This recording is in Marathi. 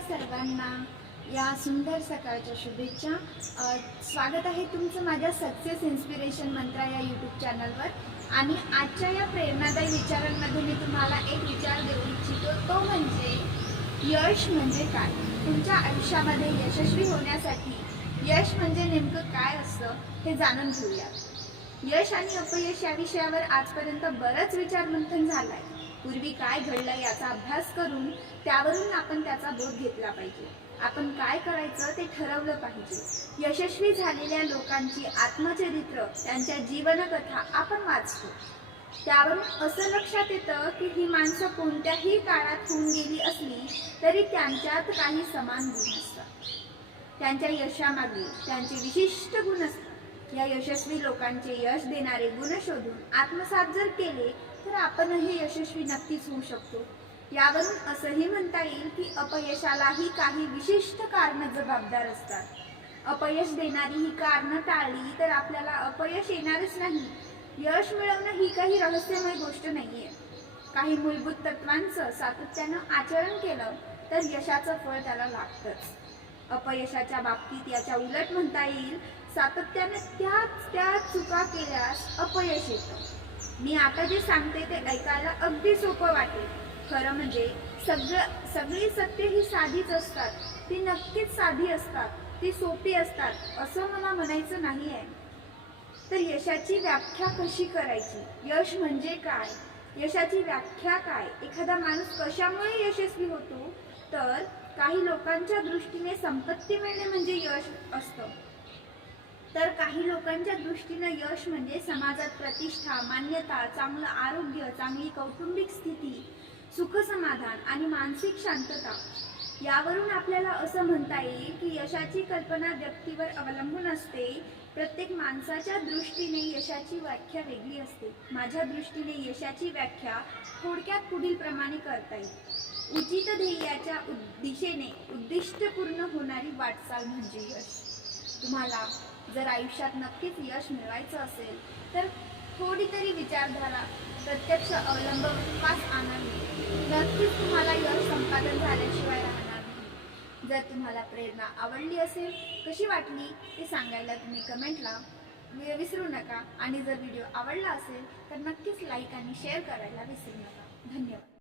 सर्वांना या सुंदर सकाळच्या शुभेच्छा. स्वागत आहे तुमचं माझ्या सक्सेस इन्स्पिरेशन मंत्रा या यूट्यूब चॅनलवर. आणि आजच्या या प्रेरणादायी विचारांमध्ये मी तुम्हाला एक विचार देऊ इच्छितो. तो म्हणजे यश म्हणजे काय? तुमच्या आयुष्यामध्ये यशस्वी होण्यासाठी यश म्हणजे नेमकं काय असतं हे जाणून घेऊयात यश आणि अपयश या विषयावर आजपर्यंत बरंच विचारमंथन झालंय. पूर्वी काय घडलं याचा अभ्यास करून त्यावरून आपण त्याचा बोध घेतला पाहिजे. आपण काय करायचं ते ठरवलं पाहिजे. यशस्वी झालेल्या लोकांची आत्मचरित्र त्यांच्या जीवनकथा आपण वाचतो. त्यावरून असं लक्षात येतं की ही माणसं कोणत्याही काळात होऊन गेली असली तरी त्यांच्यात काही समान गुण असतात. त्यांच्या यशामागे त्यांचे विशिष्ट गुण असतात. या यशस्वी लोकांचे यश देणारे गुण शोधून आत्मसात जर केले तर आपणही यशस्वी नक्कीच होऊ शकतो. यावरून असंही म्हणता येईल की अपयशालाही काही विशिष्ट कारणं जबाबदार असतात. अपयश देणारी ही कारणं टाळली तर आपल्याला अपयश येणारच नाही. यश मिळवणं ही काही रहस्यमय गोष्ट नाहीये. काही मूलभूत तत्वांचं सातत्यानं आचरण केलं तर यशाचं फळ त्याला लागतंच. अपयशाच्या बाबतीत याच्या उलट म्हणता येईल सातत्याने त्याच त्या चुका केल्यास अपयश येतं. मी आता जे सांगते ते ऐकायला अगदी सोपं वाटेल. खरं म्हणजे सगळं सगळी सत्य ही साधीच असतात. ती नक्कीच साधी असतात. ती सोपी असतात असं मला म्हणायचं नाही आहे तर यशाची व्याख्या कशी करायची? यश म्हणजे काय? यशाची व्याख्या काय? एखादा माणूस कशामुळे यशस्वी होतो? तर काही लोकांच्या दृष्टीने संपत्ती मिळणे म्हणजे यश असतं. तर काही लोकांच्या दृष्टीनं यश म्हणजे समाजात प्रतिष्ठा मान्यता चांगलं आरोग्य चांगली कौटुंबिक स्थिती सुखसमाधान आणि मानसिक शांतता. यावरून आपल्याला असं म्हणता येईल की यशाची कल्पना व्यक्तीवर अवलंबून असते. प्रत्येक माणसाच्या दृष्टीने यशाची व्याख्या वेगळी असते. माझ्या दृष्टीने यशाची व्याख्या थोडक्यात पुढील प्रमाणे करता येईल. उचित ध्येयाच्या दिशेने उद्दिष्टपूर्ण होणारी वाटचाल म्हणजे यश. तुम्हाला जर आयुष्यात नक्कीच यश मिळवायचं असेल तर थोडी तरी विचारधारा प्रत्यक्ष अवलंब विश्वास आणावी नक्कीच तुम्हाला यश संपादन झाल्याशिवाय राहणार नाही. जर तुम्हाला प्रेरणा आवडली असेल कशी वाटली ते सांगायला तुम्ही कमेंटला विसरू नका. आणि जर व्हिडिओ आवडला असेल तर नक्कीच लाईक आणि शेअर करायला विसरू नका. धन्यवाद.